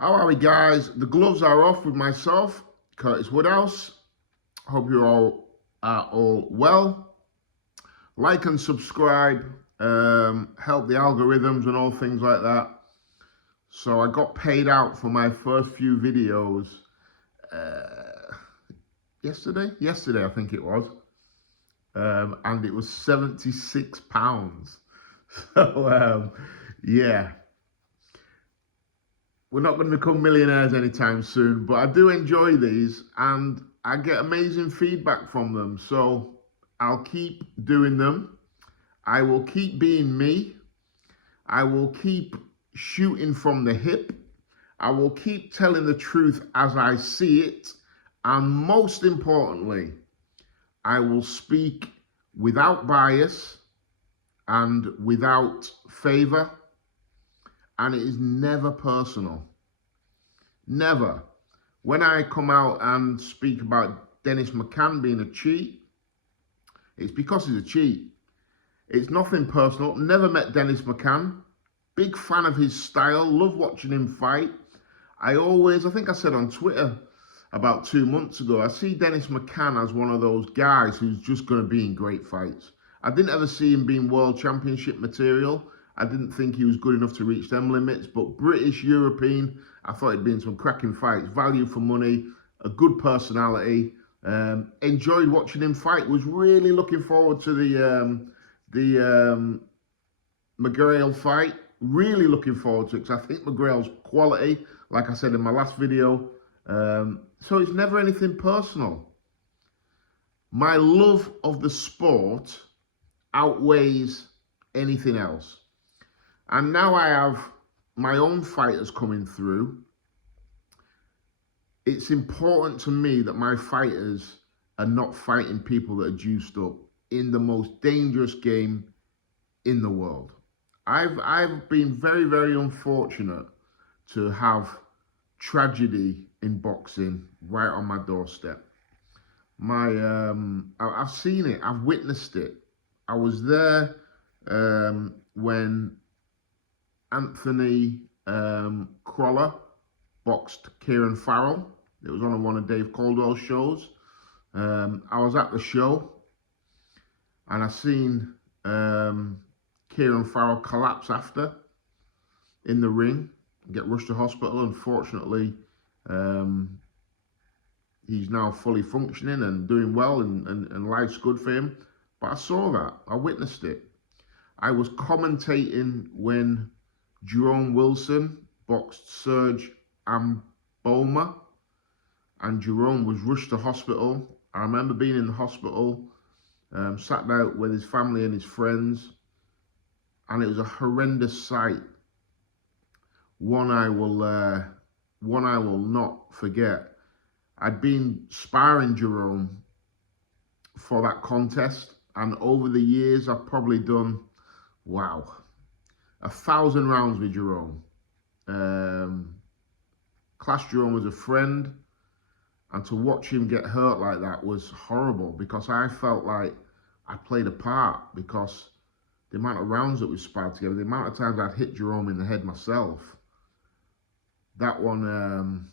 How are we, guys? The gloves are off with myself, Curtis Woodhouse. Hope you are all well. Like and subscribe, help the algorithms and all things like that. So I got paid out for my first few videos yesterday I think it was, and it was £76. So yeah. We're not going to become millionaires anytime soon, but I do enjoy these and I get amazing feedback from them. So I'll keep doing them. I will keep being me. I will keep shooting from the hip. I will keep telling the truth as I see it. And most importantly, I will speak without bias and without favor. And it is never personal. Never. When I come out and speak about Dennis McCann being a cheat, it's because he's a cheat. It's nothing personal. Never met Dennis McCann. Big fan of his style. Love watching him fight. I think I said on Twitter about 2 months ago, I see Dennis McCann as one of those guys who's just going to be in great fights. I didn't ever see him being world championship material. I didn't think he was good enough to reach them limits, but British, European, I thought he'd been some cracking fights. Value for money, a good personality. Enjoyed watching him fight. Was really looking forward to the McGrail fight. Really looking forward to it because I think McGrail's quality, like I said in my last video. So it's never anything personal. My love of the sport outweighs anything else. And now I have my own fighters coming through. It's important to me that my fighters are not fighting people that are juiced up in the most dangerous game in the world. I've been very, very unfortunate to have tragedy in boxing right on my doorstep. I've seen it. I've witnessed it. I was there when Anthony Crolla boxed Kieran Farrell. It was on one of Dave Caldwell's shows. I was at the show and I seen Kieran Farrell collapse after in the ring, get rushed to hospital. Unfortunately, he's now fully functioning and doing well and life's good for him. But I saw that. I witnessed it. I was commentating when Jerome Wilson boxed Serge Amboma and Jerome was rushed to hospital. I remember being in the hospital, sat out with his family and his friends, and it was a horrendous sight. One I will not forget. I'd been sparring Jerome for that contest, and over the years I've probably done, 1,000 rounds with Jerome. Class Jerome was a friend, and to watch him get hurt like that was horrible because I felt like I played a part because the amount of rounds that we sparred together, the amount of times I'd hit Jerome in the head myself. That one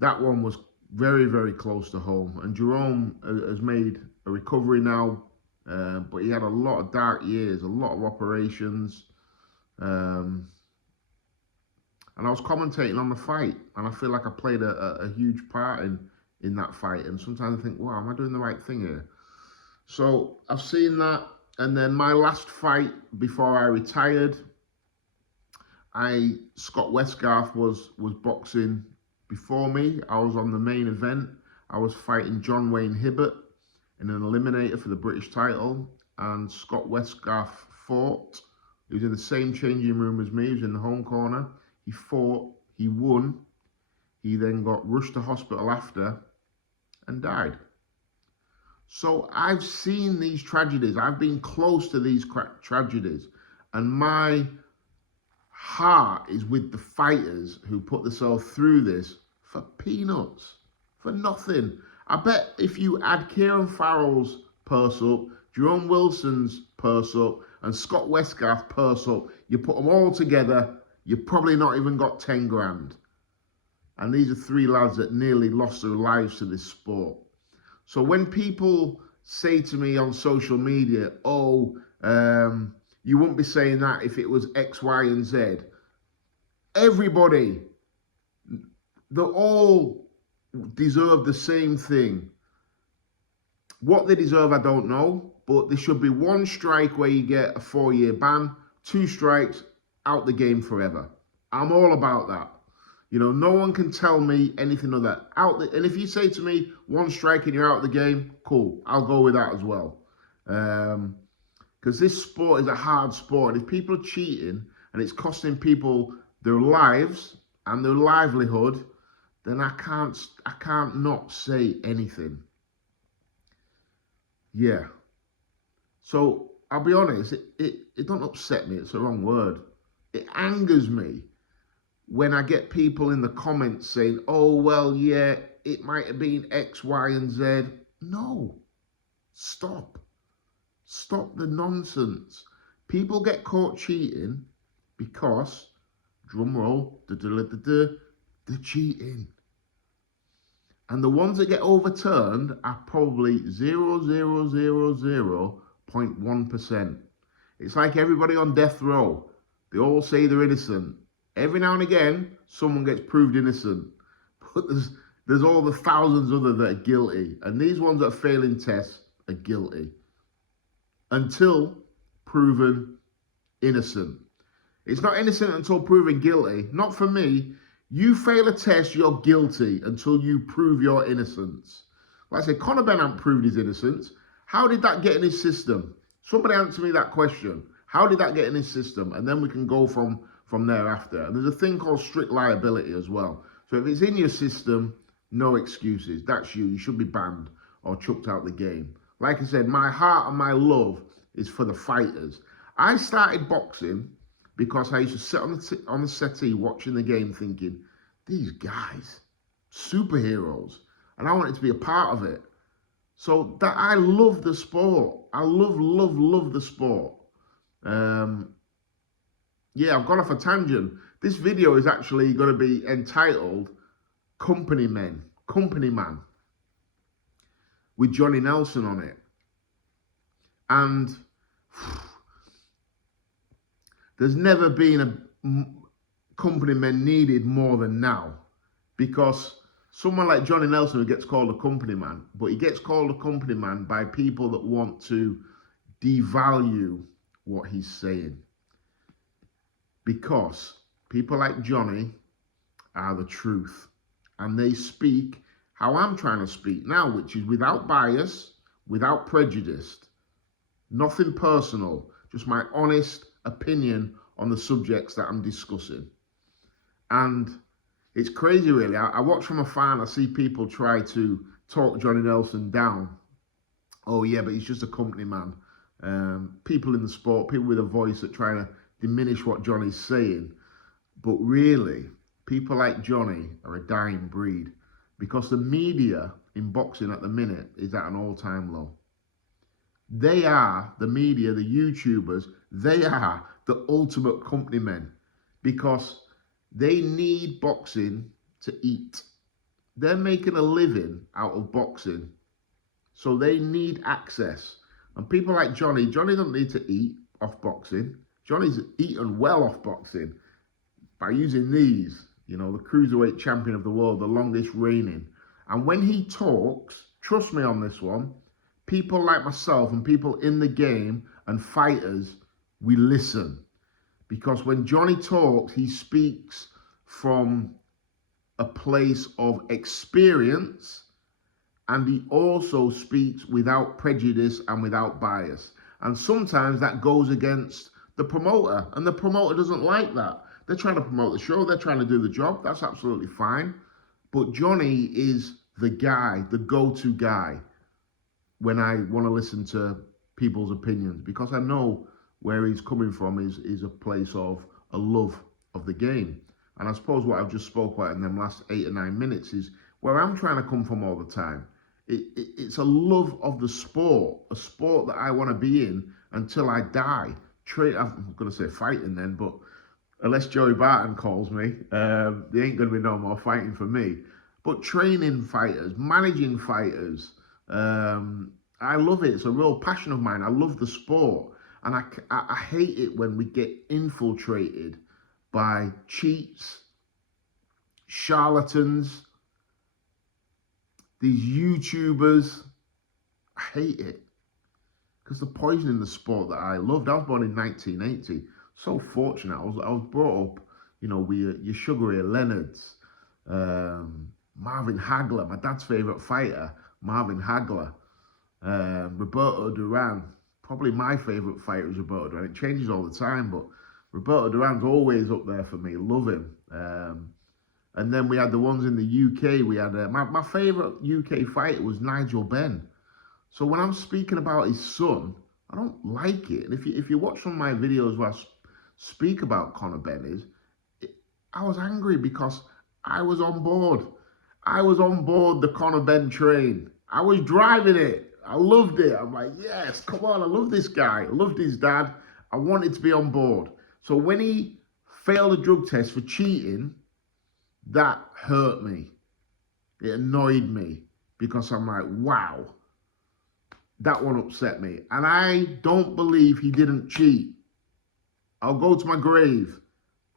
was very, very close to home. And Jerome has made a recovery now, but he had a lot of dark years, a lot of operations. And I was commentating on the fight, and I feel like I played a huge part in that fight. And sometimes I think, wow, am I doing the right thing here? So I've seen that. And then my last fight before I retired, Scott Westgarth was boxing before me. I was on the main event. I was fighting John Wayne Hibbert in an eliminator for the British title, and Scott Westgarth fought. He was in the same changing room as me. He was in the home corner. He fought. He won. He then got rushed to hospital after and died. So I've seen these tragedies. I've been close to these tragedies, and my heart is with the fighters who put themselves through this for peanuts, for nothing. I bet if you add Kieran Farrell's purse up, Jerome Wilson's purse up, and Scott Westgarth's purse up, you put them all together, you've probably not even got 10 grand. And these are three lads that nearly lost their lives to this sport. So when people say to me on social media, oh, you wouldn't be saying that if it was X, Y, and Z. Everybody, they all deserve the same thing. What they deserve, I don't know, but there should be one strike where you get a 4-year ban, 2 strikes, out the game forever. I'm all about that. You know, no one can tell me anything of that. And if you say to me, 1 strike and you're out of the game, cool, I'll go with that as well. Because this sport is a hard sport. And if people are cheating and it's costing people their lives and their livelihood, then I can't not say anything. Yeah. So I'll be honest, it don't upset me, it's the wrong word. It angers me when I get people in the comments saying, oh, well, yeah, it might have been X, Y, and Z. No, stop. Stop the nonsense. People get caught cheating because, drum roll, they're cheating. And the ones that get overturned are probably 0.1%. It's like everybody on death row. They all say they're innocent. Every now and again, someone gets proved innocent. But there's all the thousands others that are guilty. And these ones that are failing tests are guilty. Until proven innocent. It's not innocent until proven guilty. Not for me. You fail a test, you're guilty until you prove your innocence. Like I say, Conor Benn proved his innocence. How did that get in his system? Somebody answer me that question. How did that get in his system? And then we can go from there after. And there's a thing called strict liability as well. So if it's in your system, no excuses. That's you. You should be banned or chucked out the game. Like I said, my heart and my love is for the fighters. I started boxing because I used to sit on the settee watching the game thinking, these guys, superheroes. And I wanted to be a part of it. So that I love the sport. I love the sport. Yeah, I've gone off a tangent. This video is actually going to be entitled Company Man, with Johnny Nelson on it. And there's never been a company man needed more than now, because someone like Johnny Nelson who gets called a company man, but he gets called a company man by people that want to devalue what he's saying. Because people like Johnny are the truth, and they speak how I'm trying to speak now, which is without bias, without prejudice, nothing personal, just my honest opinion on the subjects that I'm discussing. And it's crazy, really. I watch from afar and I see people try to talk Johnny Nelson down. Oh, yeah, but he's just a company man. People in the sport, people with a voice that try to diminish what Johnny's saying. But really, people like Johnny are a dying breed, because the media in boxing at the minute is at an all-time low. They are, the media, the YouTubers, they are the ultimate company men, because they need boxing to eat. They're making a living out of boxing, so they need access. And people like Johnny don't need to eat off boxing. Johnny's eaten well off boxing by using these, you know, the cruiserweight champion of the world, the longest reigning. And when he talks, trust me on this one, people like myself and people in the game and fighters, we listen. Because when Johnny talks, he speaks from a place of experience, and he also speaks without prejudice and without bias. And sometimes that goes against the promoter, and the promoter doesn't like that. They're trying to promote the show, they're trying to do the job, that's absolutely fine. But Johnny is the guy, the go-to guy, when I want to listen to people's opinions, because I know where he's coming from is a place of a love of the game. And I suppose what I've just spoke about in them last 8 or 9 minutes is where I'm trying to come from all the time. It's a love of the sport, a sport that I want to be in until I die. I'm going to say fighting then, but unless Joey Barton calls me, there ain't going to be no more fighting for me. But training fighters, managing fighters, I love it. It's a real passion of mine. I love the sport. And I hate it when we get infiltrated by cheats, charlatans, these YouTubers. I hate it because they're poisoning the sport that I loved. I was born in 1980. So fortunate. I was brought up, with your Sugar Ray Leonards, Marvin Hagler, my dad's favourite fighter, Marvin Hagler, Roberto Duran. Probably my favourite fighter is Roberto Duran. It changes all the time, but Roberto Duran's always up there for me. Love him. And then we had the ones in the UK. We had my favourite UK fighter was Nigel Benn. So when I'm speaking about his son, I don't like it. And if you watch some of my videos where I speak about Conor Benn, I was angry because I was on board. I was on board the Conor Benn train. I was driving it. I loved it. I'm like, yes, come on. I love this guy. I loved his dad. I wanted to be on board. So when he failed a drug test for cheating, that hurt me. It annoyed me because I'm like, wow, that one upset me. And I don't believe he didn't cheat. I'll go to my grave.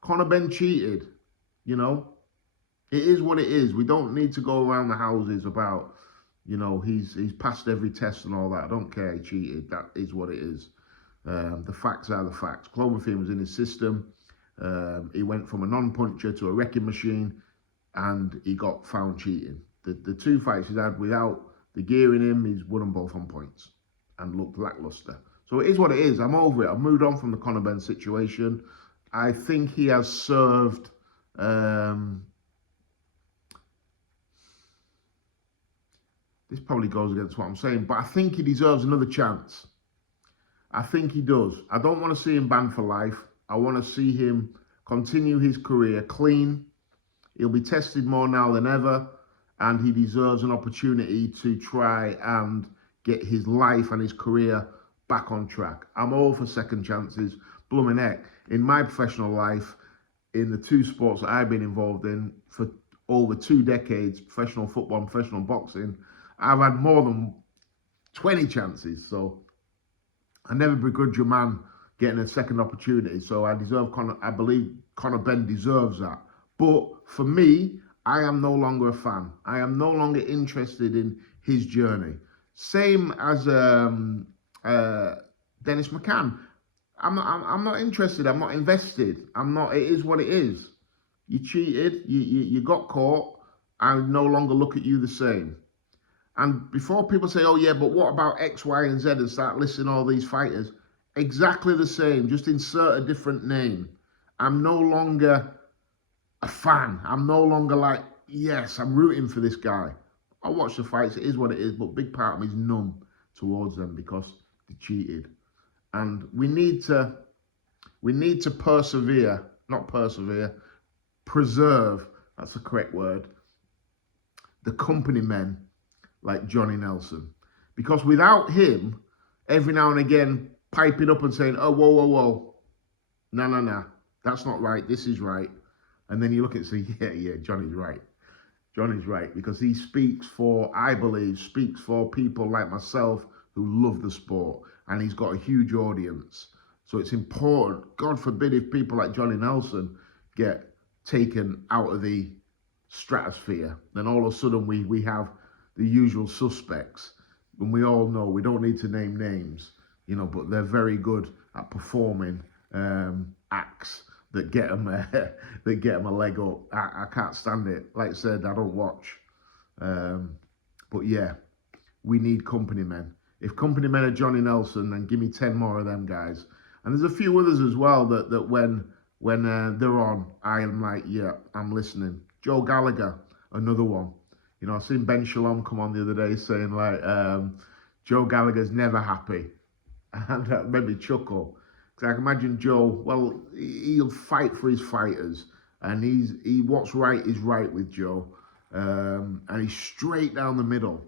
Conor Benn cheated, It is what it is. We don't need to go around the houses about, he's passed every test and all that. I don't care, he cheated. That is what it is. The facts are the facts. Clomiphene was in his system. He went from a non-puncher to a wrecking machine, and he got found cheating. The two fights he's had without the gear in him, he's won them both on points and looked lackluster. So it is what it is. I'm over it. I've moved on from the Conor Benn situation. I think he has served this probably goes against what I'm saying, but I think he deserves another chance. I think he does. I don't want to see him banned for life. I want to see him continue his career clean. He'll be tested more now than ever, and he deserves an opportunity to try and get his life and his career back on track. I'm all for second chances. Blooming heck. In my professional life, in the two sports that I've been involved in for over 2 decades, professional football and professional boxing, I've had more than 20 chances. So I never begrudge a man getting a second opportunity. So I believe Conor Benn deserves that. But for me, I am no longer a fan. I am no longer interested in his journey. Same as Dennis McCann. I'm not interested. I'm not invested. It is what it is. You cheated. You got caught. I no longer look at you the same. And before people say, oh yeah, but what about X, Y, and Z, and start listing all these fighters, exactly the same. Just insert a different name. I'm no longer a fan. I'm no longer like, yes, I'm rooting for this guy. I watch the fights. It is what it is. But big part of me is numb towards them because they cheated. And we need to preserve, that's the correct word, the company men like Johnny Nelson. Because without him, every now and again, piping up and saying, oh, whoa, whoa, whoa, no, that's not right, this is right. And then you look at it and say, yeah, Johnny's right. Johnny's right, because he I believe, speaks for people like myself who love the sport. And he's got a huge audience. So it's important. God forbid if people like Johnny Nelson get taken out of the stratosphere, then all of a sudden we have the usual suspects. And we all know, we don't need to name names, but they're very good at performing acts that get them a leg up. I can't stand it. Like I said, I don't watch. But yeah, we need company men. If company men are Johnny Nelson, then give me 10 more of them guys. And there's a few others as well that when they're on, I am like, yeah, I'm listening. Joe Gallagher, another one. I've seen Ben Shalom come on the other day saying like, Joe Gallagher's never happy. And that made me chuckle. Because I can imagine Joe, well, he'll fight for his fighters. And what's right is right with Joe. And he's straight down the middle.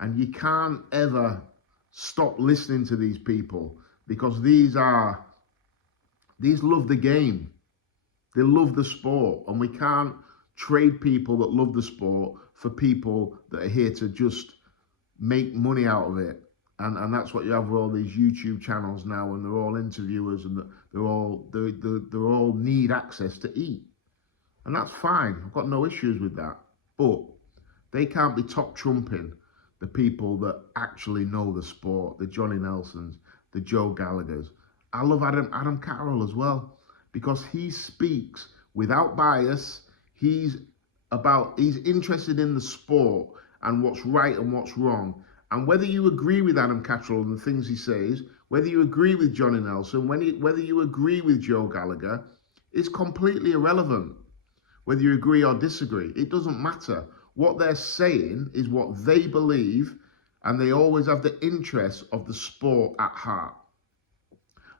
And you can't ever stop listening to these people because these love the game. They love the sport, and we can't trade people that love the sport for people that are here to just make money out of it. And that's what you have with all these YouTube channels now, and they're all interviewers, and they're all need access to eat, and that's fine. I've got no issues with that, but they can't be top trumping the people that actually know the sport, the Johnny Nelsons, the Joe Gallaghers. I love Adam Carroll as well, because he speaks without bias. He's interested in the sport and what's right and what's wrong. And whether you agree with Adam Catterall and the things he says, whether you agree with Johnny Nelson, whether you agree with Joe Gallagher, it's completely irrelevant. Whether you agree or disagree, it doesn't matter. What they're saying is what they believe, and they always have the interests of the sport at heart.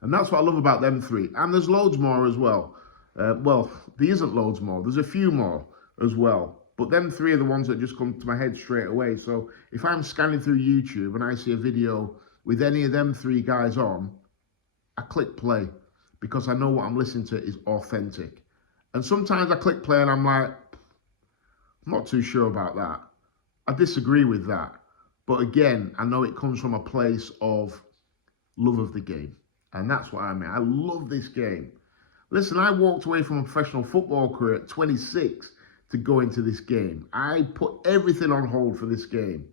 And that's what I love about them three. And there's loads more as well. Well, there isn't loads more. There's a few more as well. But them three are the ones that just come to my head straight away. So if I'm scanning through YouTube and I see a video with any of them three guys on, I click play, because I know what I'm listening to is authentic. And sometimes I click play and I'm like, I'm not too sure about that. I disagree with that. But again, I know it comes from a place of love of the game. And that's what I mean. I love this game. Listen, I walked away from a professional football career at 26 to go into this game. I put everything on hold for this game.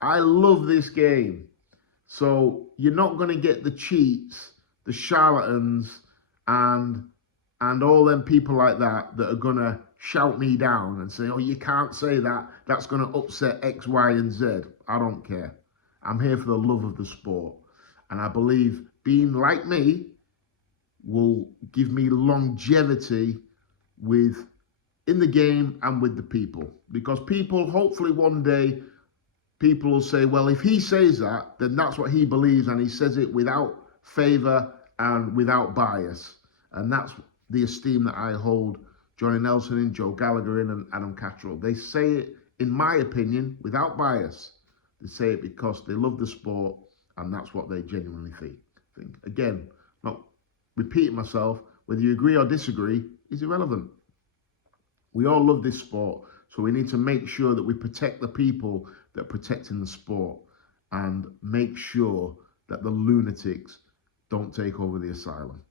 I love this game. So you're not going to get the cheats, the charlatans, and all them people like that are going to shout me down and say, oh, you can't say that. That's going to upset X, Y, and Z. I don't care. I'm here for the love of the sport. And I believe being like me will give me longevity in the game and with the people. Because people, hopefully one day, people will say, well, if he says that, then that's what he believes, and he says it without favour and without bias. And that's the esteem that I hold Johnny Nelson in, Joe Gallagher in, and Adam Catterall. They say it, in my opinion, without bias. They say it because they love the sport, and that's what they genuinely think. Again, not repeating myself, whether you agree or disagree is irrelevant. We all love this sport, so we need to make sure that we protect the people that are protecting the sport, and make sure that the lunatics don't take over the asylum.